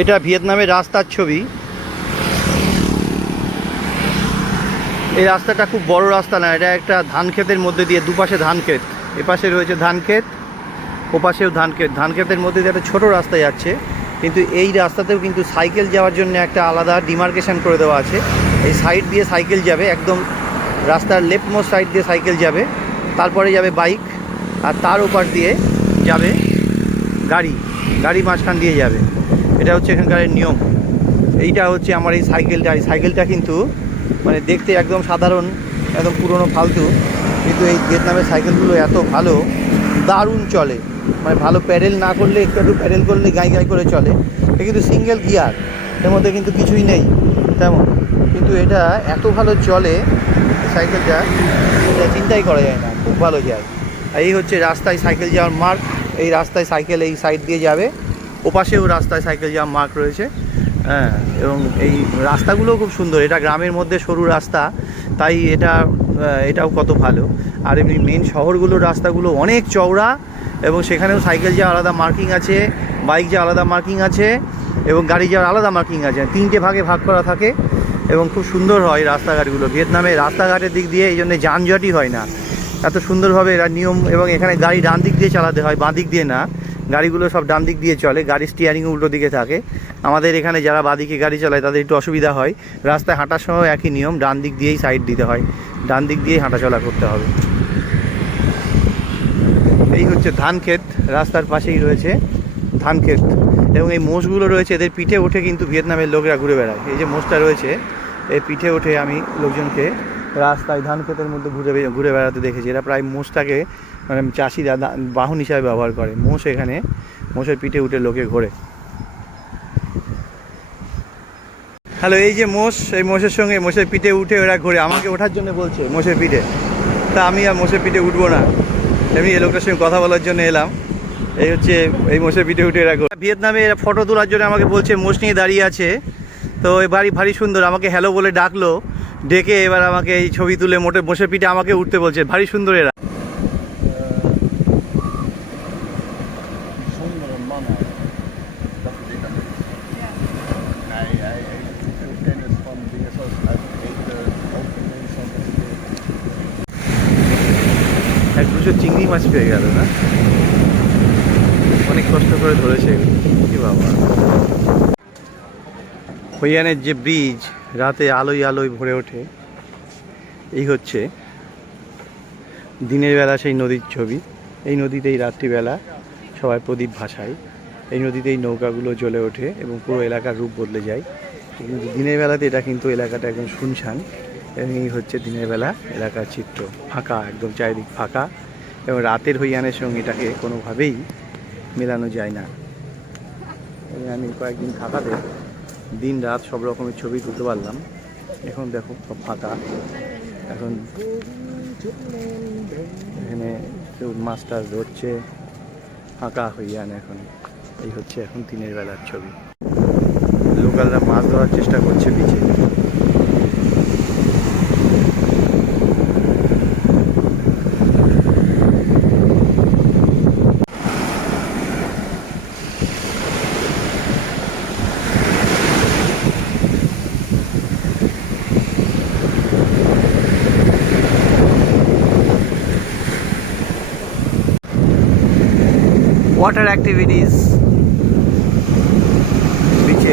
এটা ভিয়েতনামের রাস্তার ছবি। এই রাস্তাটা খুব বড় রাস্তা না, এটা একটা ধান ক্ষেতের মধ্যে দিয়ে, দুপাশে ধান ক্ষেত, এপাশে রয়েছে ধান ক্ষেত, ওপাশেও ধান ক্ষেত, ধান ক্ষেতের মধ্যে দিয়ে একটা ছোটো রাস্তা যাচ্ছে। কিন্তু এই রাস্তাতেও কিন্তু সাইকেল যাওয়ার জন্য একটা আলাদা ডিমার্কেশন করে দেওয়া আছে। এই সাইড দিয়ে সাইকেল যাবে, একদম রাস্তার লেফট মোস্ট সাইড দিয়ে সাইকেল যাবে, তারপরে যাবে বাইক, আর তার ওপার দিয়ে যাবে গাড়ি, গাড়ি মাঝখান দিয়ে যাবে। এটা হচ্ছে এখানকার নিয়ম। এইটা হচ্ছে আমার এই সাইকেলটা। এই সাইকেলটা কিন্তু মানে দেখতে একদম সাধারণ, একদম পুরনো ফালতু, কিন্তু এই ভিয়েতনামের সাইকেলগুলো এত ভালো, দারুণ চলে। মানে ভালো প্যাডেল না করলে, একটু একটু প্যাডেল করলে গাই গাই করে চলে। এটা কিন্তু সিঙ্গেল গিয়ার, এর মধ্যে কিন্তু কিছুই নেই তেমন, কিন্তু এটা এত ভালো চলে সাইকেলটা, এটা চিন্তাই করা যায় না, খুব ভালো যায়। এই হচ্ছে রাস্তায় সাইকেল যাওয়ার মার্ক। এই রাস্তায় সাইকেল এই সাইড দিয়ে যাবে, ওপাশেও রাস্তায় সাইকেল যাওয়ার মার্ক রয়েছে। হ্যাঁ, এবং এই রাস্তাগুলোও খুব সুন্দর। এটা গ্রামের মধ্যে সরু রাস্তা, তাই এটাও কত ভালো। আর এমনি মেন শহরগুলোর রাস্তাগুলো অনেক চওড়া, এবং সেখানেও সাইকেল যাওয়ার আলাদা মার্কিং আছে, বাইক যাওয়ার আলাদা মার্কিং আছে, এবং গাড়ি যাওয়ার আলাদা মার্কিং আছে। 3টে ভাগে ভাগ করা থাকে, এবং খুব সুন্দর হয় রাস্তাঘাটগুলো। ভিয়েতনামে রাস্তাঘাটের দিক দিয়ে এই জন্য যানজটই হয় না, এত সুন্দরভাবে এরা নিয়ম। এবং এখানে গাড়ি ডান দিক দিয়ে চালাতে হয়, বাঁ দিক দিয়ে না। গাড়িগুলো সব ডান দিক দিয়ে চলে, গাড়ির স্টিয়ারিং উল্টো দিকে থাকে। আমাদের এখানে যারা বাঁদিকে গাড়ি চালায় তাদের একটু অসুবিধা হয়। রাস্তায় হাঁটার সময় একই নিয়ম, ডান দিক দিয়েই সাইড দিতে হয়, ডান দিক দিয়েই হাঁটাচলা করতে হবে। এই হচ্ছে ধান ক্ষেত, রাস্তার পাশেই রয়েছে ধান ক্ষেত, এবং এই মোষগুলো রয়েছে, এদের পিঠে ওঠে কিন্তু ভিয়েতনামের লোকেরা ঘুরে বেড়ায়। এই যে মোষটা রয়েছে, এই পিঠে ওঠে আমি লোকজনকে রাস্তায় ধান ক্ষেতের মধ্যে ঘুরে বেড়াতে দেখেছি। এরা প্রায় মোষটাকে মানে চাষিরা বাহন হিসাবে ব্যবহার করে। মোষ এখানে, মোষের পিঠে উঠে লোকে ঘোরে। হ্যালো, এই যে মোষ, এই মোষের সঙ্গে মোষের পিঠে উঠে ওরা ঘোরে। আমাকে ওঠার জন্য বলছে মোষের পিঠে, তা আমি আর মোষের পিঠে উঠবো না, এমনি এই লোকটার সঙ্গে কথা বলার জন্য এলাম। এই হচ্ছে এই মোষের পিঠে উঠে এরা ঘোরে। ভিয়েতনামে এরা ফটো তোলার জন্য আমাকে বলছে, মোষ নিয়ে দাঁড়িয়ে আছে। তো এই বাড়ি ভারী সুন্দর, আমাকে হ্যালো বলে ডাকলো, ডেকে এবার আমাকে এই ছবি তুলে মোষের পিঠে আমাকে উঠতে বলছে। ভারী সুন্দর এরা। এক দুশো চিংড়ি মাছ পেয়ে গেল না, অনেক কষ্ট করে ধরেছে কি বাবা। হইয়ানের যে ব্রিজ, রাতে আলোয় আলোয় ভরে ওঠে। এই হচ্ছে দিনের বেলা সেই নদীর ছবি। এই নদীতেই রাত্রিবেলা সবাই প্রদীপ ভাসায়, এই নদীতেই নৌকাগুলো জ্বলে ওঠে এবং পুরো এলাকার রূপ বদলে যায়। কিন্তু দিনের বেলাতে এটা কিন্তু এলাকাটা একদম শুনশান, এবং এই হচ্ছে দিনের বেলা এলাকার চিত্র, ফাঁকা, একদম চারিদিক ফাঁকা। এবং রাতের হইয়ানের সঙ্গে এটাকে কোনোভাবেই মেলানো যায় না। আমি কয়েকদিন থাকাতে দিন রাত সব রকমের ছবি তুলতে পারলাম। এখন দেখো সব ফাঁকা, এখন এখানে কেউ মাছটা ধরছে, ফাঁকা হইয়ান এখন। এই হচ্ছে এখন দিনের বেলার ছবি। লোকালরা মাছ ধরার চেষ্টা করছে বিচে। Water activities, beach.